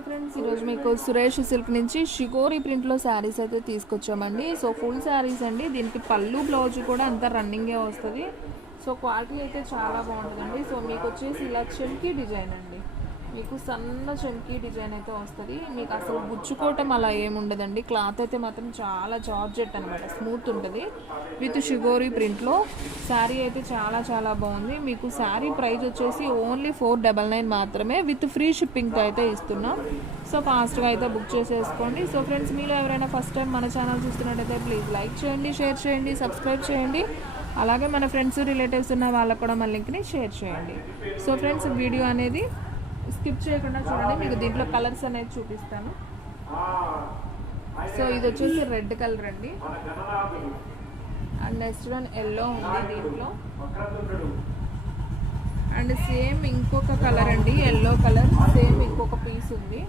Hi friends, ఈరోజు మీకు Suresh silk నుంచి షిగోరి ప్రింట్లో శారీస్ అయితే తీసుకొచ్చామండి. సో ఫుల్ శారీస్ అండి. దీనికి పళ్ళు బ్లౌజ్ కూడా అంతా రన్నింగే వస్తుంది. సో క్వాలిటీ అయితే చాలా బాగుంటుందండి. సో మీకు వచ్చేసి ఇలా చెంకీ డిజైన్ అండి, మీకు సన్న చెంకీ డిజైన్ అయితే వస్తుంది. మీకు అసలు గుచ్చుకోవటం అలా ఏముండదండి. క్లాత్ అయితే మాత్రం చాలా జార్జెట్ అనమాట, స్మూత్ ఉంటుంది. విత్ షిగోరి ప్రింట్లో శారీ అయితే చాలా చాలా బాగుంది. మీకు శారీ ప్రైస్ వచ్చేసి ఓన్లీ 499 మాత్రమే, విత్ ఫ్రీ షిప్పింగ్తో అయితే ఇస్తున్నాం. సో ఫాస్ట్గా అయితే బుక్ చేసేసుకోండి. సో ఫ్రెండ్స్, మీరు ఎవరైనా ఫస్ట్ టైం మన ఛానల్ చూస్తున్నట్టయితే ప్లీజ్ లైక్ చేయండి, షేర్ చేయండి, సబ్స్క్రైబ్ చేయండి. అలాగే మన ఫ్రెండ్స్ రిలేటివ్స్ ఉన్న వాళ్ళకు కూడా మన లింక్ని షేర్ చేయండి. సో ఫ్రెండ్స్, వీడియో అనేది స్కిప్ చేయకుండా చూడండి, మీకు దీంట్లో కలర్స్ అనేది చూపిస్తాను. సో ఇది వచ్చేసి రెడ్ కలర్ అండి, అండ్ నెక్స్ట్ వన్ ఎల్లో ఉంది దీంట్లో, అండ్ సేమ్ ఇంకొక కలర్ అండి, ఎల్లో కలర్ సేమ్ ఇంకొక పీస్ ఉంది.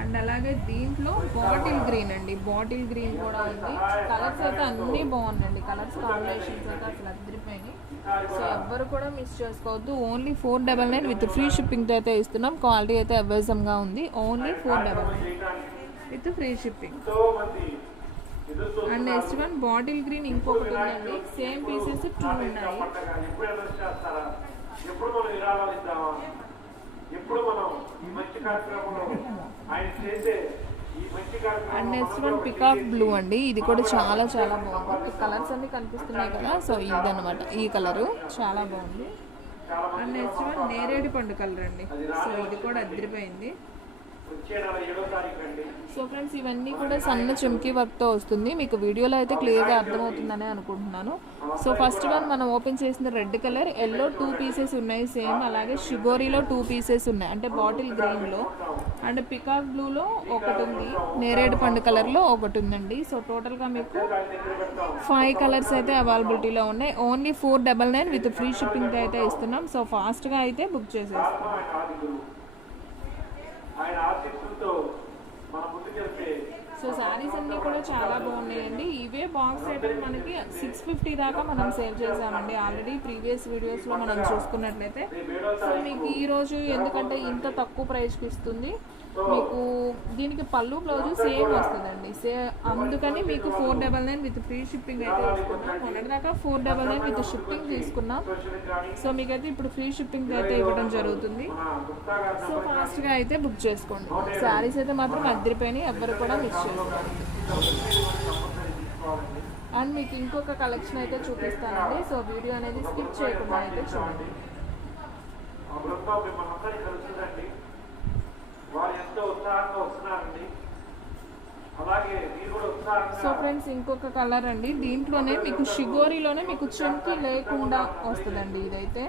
అండ్ అలాగే దీంట్లో బాటిల్ గ్రీన్ అండి, బాటిల్ గ్రీన్ కూడా ఉంది. కలర్స్ అయితే అన్నీ బాగున్నాయండి, కలర్స్ కాంబినేషన్స్ అయితే అసలు అదిరిపోయినాయి. సో ఎవ్వరు కూడా మిస్ చేసుకోవద్దు. ఓన్లీ 499 విత్ ఫ్రీ షిప్పింగ్తో అయితే ఇస్తున్నాం. క్వాలిటీ అయితే అవైలబుల్గా ఉంది. Only 499 with free shipping. And next one bottle green ఇంకొకటి ఉందండి, సేమ్ పీసెస్ 2 ఉన్నాయి. And next one peacock blue అండి, ఇది కూడా చాలా చాలా బాగుంది. కలర్స్ అన్ని కనిపిస్తున్నాయి కదా, సో ఇదన్నమాట, ఈ కలరు చాలా బాగుంది. అండ్ నెక్స్ట్ వన్ నేరేడు పండు కలర్ అండి, సో ఇది కూడా అదిరిపోయింది. సో ఫ్రెండ్స్, ఇవన్నీ కూడా సన్న చెంకీ వర్క్తో వస్తుంది. మీకు వీడియోలో అయితే క్లియర్గా అర్థమవుతుందని అనుకుంటున్నాను. సో ఫస్ట్ వన్ మనం ఓపెన్ చేసిన రెడ్ కలర్, ఎల్లో 2 పీసెస్ ఉన్నాయి సేమ్. అలాగే షిగోరీలో 2 పీసెస్ ఉన్నాయి, అంటే బాటిల్ గ్రీన్లో. అండ్ పికాక్ బ్లూలో ఒకటి ఉంది, నేరేడు పండు కలర్లో ఒకటి ఉందండి. సో టోటల్గా మీకు 5 కలర్స్ అయితే అవైలబిలిటీలో ఉన్నాయి. ఓన్లీ 499 విత్ ఫ్రీ షిప్పింగ్తో అయితే ఇస్తున్నాం. సో ఫాస్ట్గా అయితే బుక్ చేసేస్తాం. సో శారీస్ అన్నీ కూడా చాలా బాగున్నాయండి. ఇవే బాక్స్ ఐటమ్ మనకి 650 దాకా మనం సేవ్ చేసామండి ఆల్రెడీ ప్రీవియస్ వీడియోస్లో మనం చూసుకున్నట్లయితే. సో మీకు ఈరోజు ఎందుకంటే ఇంత తక్కువ ప్రైస్కి ఇస్తుంది, మీకు దీనికి పళ్ళు బ్లౌజ్ సేమ్ వస్తుందండి. అందుకని మీకు 499 విత్ ఫ్రీ షిప్పింగ్ అయితే తీసుకున్నాం. మొన్నటిదాకా 499 విత్ షిప్పింగ్ తీసుకున్నాం. సో మీకైతే ఇప్పుడు ఫ్రీ షిప్పింగ్ అయితే ఇవ్వడం జరుగుతుంది. సో ఫాస్ట్గా అయితే బుక్ చేసుకోండి. శారీస్ అయితే మాత్రం అదిరిపోయినాయి, ఎవ్వరు కూడా మిస్ చేసుకోండి. అండ్ మీకు ఇంకొక కలెక్షన్ అయితే చూపిస్తానండి. సో వీడియో అనేది స్కిప్ చేయకుండా అయితే చూడండి. సో ఫ్రెండ్స్, ఇంకొక కలర్ అండి, దీంట్లోనే మీకు షిగోరీలోనే మీకు చెంకి లేకుండా వస్తుందండి ఇదైతే.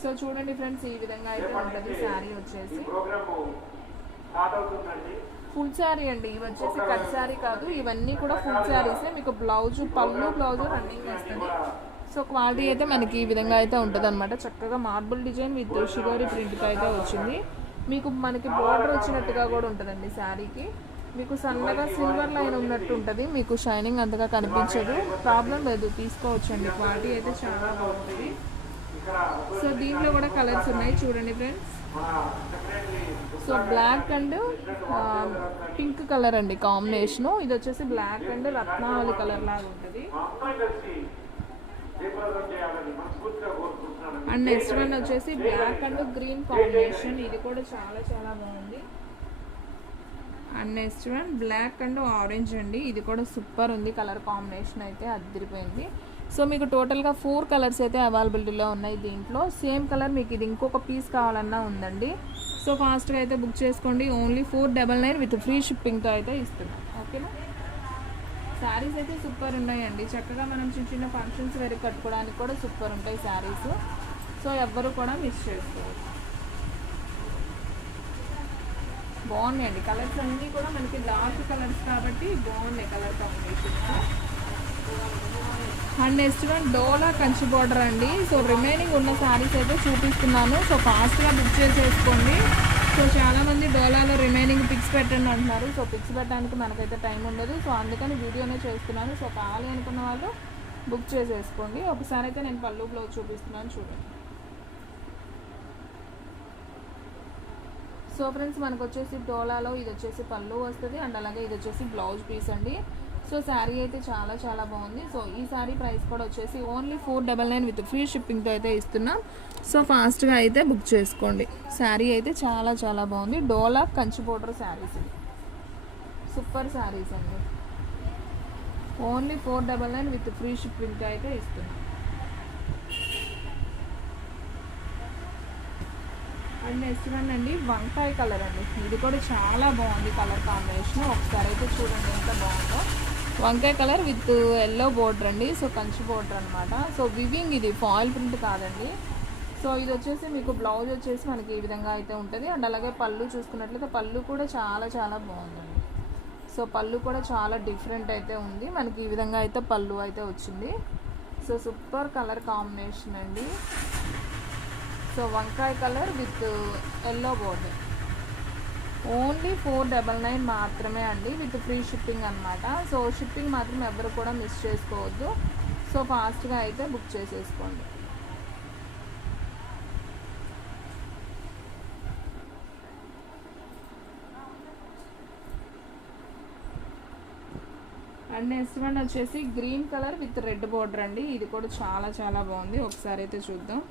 సో చూడండి ఫ్రెండ్స్, ఈ విధంగా అయితే ఉంటుంది శారీ వచ్చేసి. ఫుల్ శారీ అండి, ఇవి వచ్చేసి కట్ శారీ కాదు, ఇవన్నీ కూడా ఫుల్ శారీసే. మీకు బ్లౌజ్ పళ్ళు బ్లౌజ్ రన్నింగ్ వస్తుంది. సో క్వాలిటీ అయితే మనకి ఈ విధంగా అయితే ఉంటుంది అనమాట. చక్కగా మార్బుల్ డిజైన్ విత్ షిగోరి ప్రింట్తో అయితే వచ్చింది. మీకు మనకి బార్డర్ వచ్చినట్టుగా కూడా ఉంటుందండి శారీకి. మీకు సన్నగా సిల్వర్ లైన్ ఉన్నట్టు ఉంటుంది, మీకు షైనింగ్ అంతగా కనిపించదు. ప్రాబ్లం లేదు, తీసుకోవచ్చండి. క్వాలిటీ అయితే చాలా బాగుంటుంది. సో దీంట్లో కూడా కలర్స్ ఉన్నాయి చూడండి friends. So black and pink colour అండి కాంబినేషను. ఇది వచ్చేసి బ్లాక్ అండ్ రత్నావళి కలర్ లాగా ఉంటుంది. అండ్ నెక్స్ట్ వన్ వచ్చేసి బ్లాక్ అండ్ గ్రీన్ కాంబినేషన్, ఇది కూడా చాలా చాలా బాగుంది. And next one black and orange అండి, ఇది కూడా సూపర్ ఉంది. కలర్ కాంబినేషన్ అయితే అదిరిపోయింది. సో మీకు టోటల్గా 4 కలర్స్ అయితే అవైలబిలిటీలో ఉన్నాయి. దీంట్లో సేమ్ కలర్ మీకు ఇది ఇంకొక పీస్ కావాలన్నా ఉందండి. సో ఫాస్ట్గా అయితే బుక్ చేసుకోండి. ఓన్లీ 499 విత్ ఫ్రీ షిప్పింగ్తో అయితే ఇస్తున్నాం. ఓకేనా? శారీస్ అయితే సూపర్ ఉన్నాయండి. చక్కగా మనం చిన్న చిన్న ఫంక్షన్స్ వేరే కట్టుకోవడానికి కూడా సూపర్ ఉంటాయి శారీస్. సో ఎవ్వరు కూడా మిస్ చేసుకోవచ్చు. బాగున్నాయండి కలర్స్ అన్నీ కూడా మనకి డార్క్ కలర్స్ కాబట్టి బాగున్నాయి colour combination. And next one dola Kanchi border అండి. సో రిమైనింగ్ ఉన్న శారీస్ అయితే చూపిస్తున్నాను. సో ఫాస్ట్గా బుక్ చేసేసుకోండి. సో చాలామంది డోలాలో రిమైనింగ్ పిక్స్ పెట్టండి అంటున్నారు. సో పిక్స్ పెట్టడానికి మనకైతే టైం ఉండదు. సో అందుకని వీడియోనే చేస్తున్నాను. సో కావాలి అనుకున్న వాళ్ళు బుక్ చేసేసుకోండి. ఒకసారి అయితే నేను పళ్ళు బ్లౌజ్ చూపిస్తున్నాను చూడండి. సో ఫ్రెండ్స్ మనకు వచ్చేసి డోలాలో ఇది వచ్చేసి పళ్ళు వస్తుంది అండ్ అలాగే ఇది వచ్చేసి బ్లౌజ్ పీస్ అండి. సో శారీ అయితే చాలా చాలా బాగుంది. సో ఈ శారీ ప్రైస్ కూడా వచ్చేసి ఓన్లీ 499 విత్ ఫ్రీ షిప్పింగ్తో అయితే ఇస్తున్నాం. సో ఫాస్ట్గా అయితే బుక్ చేసుకోండి. శారీ అయితే చాలా చాలా బాగుంది. డోలా కంచి బోర్డర్ శారీస్ సూపర్ శారీస్ అండి. ఓన్లీ 499 విత్ ఫ్రీ షిప్పింగ్తో అయితే ఇస్తున్నాం. అండ్ నెక్స్ట్ వన్ అండి వంకాయ కలర్ అండి. ఇది కూడా చాలా బాగుంది కలర్ కాంబినేషన్. ఒకసారి అయితే చూడండి ఎంత బాగుందో. వంకాయ కలర్ విత్ ఎల్లో బోర్డర్ అండి. సో కంచి బోర్డర్ అనమాట. సో వివింగ్ ఇది ఫాయిల్ ప్రింట్ కాదండి. సో ఇది వచ్చేసి మీకు బ్లౌజ్ వచ్చేసి మనకి ఈ విధంగా అయితే ఉంటుంది. అండ్ అలాగే పళ్ళు చూసుకున్నట్లయితే పళ్ళు కూడా చాలా చాలా బాగుందండి. సో పళ్ళు కూడా చాలా డిఫరెంట్ అయితే ఉంది. మనకి ఈ విధంగా అయితే పళ్ళు అయితే వచ్చింది. సో సూపర్ కలర్ కాంబినేషన్ అండి. సో వంకాయ colour with yellow border only 499 మాత్రమే అండి విత్ ఫ్రీ షిప్పింగ్ అనమాట. సో షిప్పింగ్ మాత్రం ఎవరు కూడా మిస్ చేసుకోవద్దు. సో ఫాస్ట్గా అయితే బుక్ చేసేసుకోండి. అండ్ నెక్స్ట్ వన్ వచ్చేసి green colour with red border అండి. ఇది కూడా చాలా చాలా బాగుంది. ఒకసారి అయితే చూద్దాం.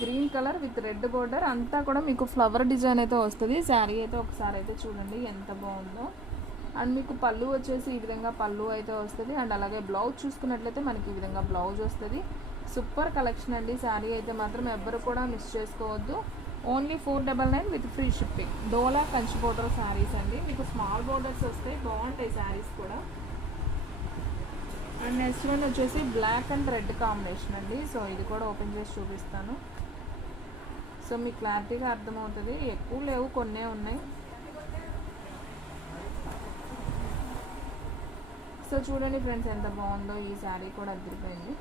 Green colour with red border అంతా కూడా మీకు ఫ్లవర్ డిజైన్ అయితే వస్తుంది. శారీ అయితే ఒకసారి అయితే చూడండి ఎంత బాగుందో. అండ్ మీకు పళ్ళు వచ్చేసి ఈ విధంగా పళ్ళు అయితే వస్తుంది. అండ్ అలాగే బ్లౌజ్ చూసుకున్నట్లయితే మనకి ఈ విధంగా బ్లౌజ్ వస్తుంది. సూపర్ కలెక్షన్ అండి. శారీ అయితే మాత్రం ఎవ్వరు కూడా మిస్ చేసుకోవద్దు. Only 499 with free shipping. Dola Kanchi border saris అండి. మీకు స్మాల్ బోర్డర్స్ వస్తాయి, బాగుంటాయి శారీస్ కూడా. అండ్ నెక్స్ట్ వన్ వచ్చేసి బ్లాక్ అండ్ రెడ్ కాంబినేషన్ అండి. సో ఇది కూడా ఓపెన్ చేసి చూపిస్తాను. సో మీకు క్లారిటీగా అర్థమవుతుంది. ఎక్కువ లేవు, కొన్నే ఉన్నాయి. సో చూడండి ఫ్రెండ్స్ ఎంత బాగుందో. ఈ శారీ కూడా అదిరిపోయింది.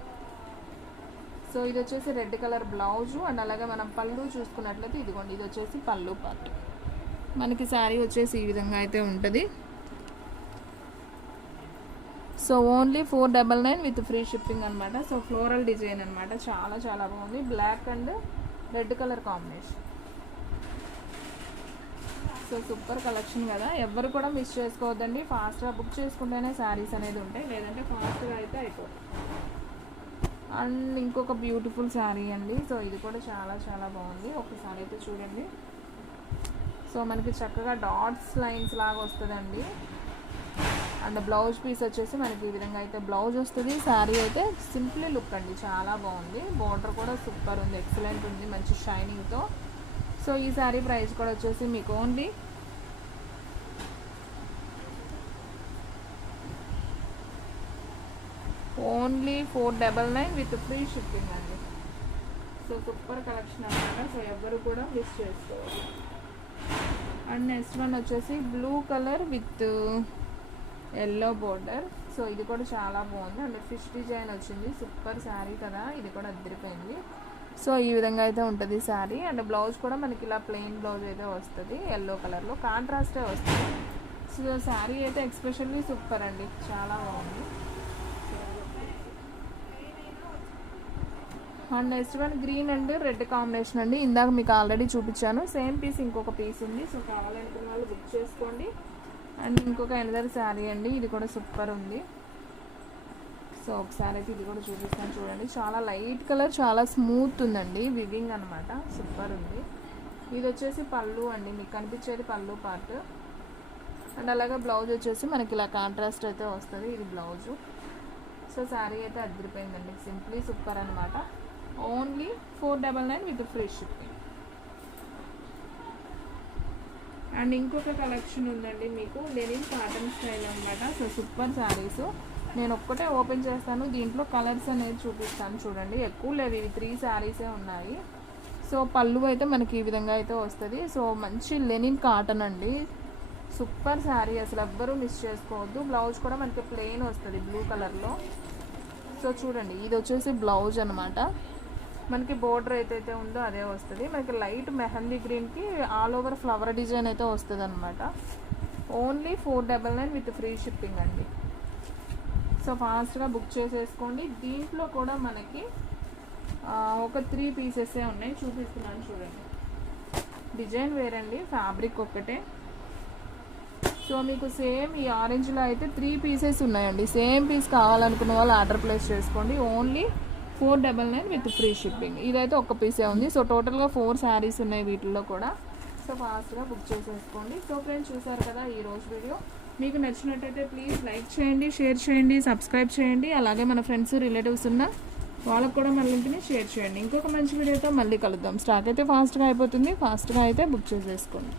సో ఇది వచ్చేసి రెడ్ కలర్ బ్లౌజు. అండ్ అలాగే మనం పళ్ళు చూసుకున్నట్లయితే ఇదిగోండి, ఇది వచ్చేసి పళ్ళు పార్ట్. మనకి శారీ వచ్చేసి ఈ విధంగా అయితే ఉంటుంది. So only 499 with free shipping అనమాట. సో ఫ్లోరల్ డిజైన్ అనమాట. చాలా చాలా బాగుంది. Black and red colour combination. So super collection కదా. ఎవరు కూడా మిస్ చేసుకోవద్దండి. ఫాస్ట్గా బుక్ చేసుకుంటేనే శారీస్ అనేది ఉంటాయి, లేదంటే ఫాస్ట్గా అయితే అయిపోతుంది. అండ్ ఇంకొక బ్యూటిఫుల్ శారీ అండి. సో ఇది కూడా చాలా చాలా బాగుంది. ఒకసారి అయితే చూడండి. సో మనకి చక్కగా డాట్స్ లైన్స్ లాగా వస్తుందండి. అండ్ బ్లౌజ్ పీస్ వచ్చేసి మనకి ఈ విధంగా అయితే బ్లౌజ్ వస్తుంది. శారీ అయితే సింప్లీ లుక్ అండి, చాలా బాగుంది. బోర్డర్ కూడా సూపర్ ఉంది, ఎక్సలెంట్ ఉంది, మంచి షైనింగ్తో. సో ఈ శారీ ప్రైస్ కూడా వచ్చేసి మీకు only only 499 with free shipping అండి. సో సూపర్ కలెక్షన్ అనమాట. సో ఎవరు కూడా మిస్ చేసుకోవాలి. అండ్ నెక్స్ట్ వన్ వచ్చేసి blue colour with yellow border. So ఇది కూడా చాలా బాగుంది. అండ్ ఫిష్ డిజైన్ వచ్చింది. సూపర్ శారీ కదా. ఇది కూడా అదిరిపోయింది. సో ఈ విధంగా అయితే ఉంటుంది శారీ. అండ్ బ్లౌజ్ కూడా మనకి ఇలా ప్లెయిన్ బ్లౌజ్ అయితే వస్తుంది. ఎల్లో కలర్లో కాంట్రాస్టే వస్తుంది. సో శారీ అయితే ఎక్స్పెషల్లీ సూపర్ అండి, చాలా బాగుంది. And next one green and red combination అండి. ఇందాక మీకు ఆల్రెడీ చూపించాను. సేమ్ పీస్ ఇంకొక పీస్ ఉంది. సో కావాలనుకున్న వాళ్ళు బుక్ చేసుకోండి. అండ్ ఇంకొక ఎనదర్ శారీ అండి. ఇది కూడా సూపర్ ఉంది. సో ఒకసారి అయితే ఇది కూడా చూపిస్తాను చూడండి. చాలా లైట్ కలర్, చాలా స్మూత్ ఉందండి. వివింగ్ అనమాట. సూపర్ ఉంది. ఇది వచ్చేసి పళ్ళు అండి. మీకు కనిపించేది పళ్ళు పార్ట్. అండ్ అలాగే బ్లౌజ్ వచ్చేసి మనకి ఇలా కాంట్రాస్ట్ అయితే వస్తుంది. ఇది బ్లౌజు. సో శారీ అయితే అదిరిపోయిందండి. సింప్లీ సూపర్ అనమాట. Only 499 with free shipping. And ఇంకొక కలెక్షన్ ఉందండి మీకు లెనిన్ కాటన్ స్టైల్ అనమాట. So super saris. నేను ఒక్కటే ఓపెన్ చేస్తాను, దీంట్లో కలర్స్ అనేది చూపిస్తాను చూడండి. ఎక్కువ లేదు, ఇవి 3 శారీసే ఉన్నాయి. సో పళ్ళు అయితే మనకి ఈ విధంగా అయితే వస్తుంది. సో మంచి లెనిన్ కాటన్ అండి. సూపర్ శారీ, అసలు ఎవ్వరూ మిస్ చేసుకోవద్దు. బ్లౌజ్ కూడా మనకి ప్లెయిన్ వస్తుంది బ్లూ కలర్లో. సో చూడండి, ఇది వచ్చేసి బ్లౌజ్ అనమాట. మనకి బోర్డర్ ఏదైతే ఉందో అదే వస్తుంది. మనకి లైట్ మెహందీ గ్రీన్కి ఆల్ ఓవర్ ఫ్లవర్ డిజైన్ అయితే వస్తుంది అనమాట. ఓన్లీ 499 విత్ ఫ్రీ షిప్పింగ్ అండి. సో ఫాస్ట్గా బుక్ చేసేసుకోండి. దీంట్లో కూడా మనకి ఒక 3 పీసెసే ఉన్నాయి, చూపిస్తున్నాను చూడండి. డిజైన్ వేరండి, ఫ్యాబ్రిక్ ఒక్కటే. సో మీకు సేమ్ ఈ ఆరెంజ్లో అయితే 3 పీసెస్ ఉన్నాయండి. సేమ్ పీస్ కావాలనుకున్న వాళ్ళు ఆర్డర్ ప్లేస్ చేసుకోండి. Only 499 with free shipping. ఇదైతే ఒక పీసే ఉంది. సో టోటల్గా 4 శారీస్ ఉన్నాయి వీటిల్లో కూడా. సో ఫాస్ట్గా బుక్ చేసేసుకోండి. సో ఫ్రెండ్స్ చూసారు కదా ఈరోజు వీడియో. మీకు నచ్చినట్టయితే ప్లీజ్ లైక్ చేయండి, షేర్ చేయండి, సబ్స్క్రైబ్ చేయండి. అలాగే మన ఫ్రెండ్స్ రిలేటివ్స్ ఉన్న వాళ్ళకు కూడా మన లింక్ని షేర్ చేయండి. ఇంకొక మంచి వీడియోతో మళ్ళీ కలుద్దాం. స్టాక్ అయితే ఫాస్ట్గా అయిపోతుంది, ఫాస్ట్గా అయితే బుక్ చేసేసుకోండి.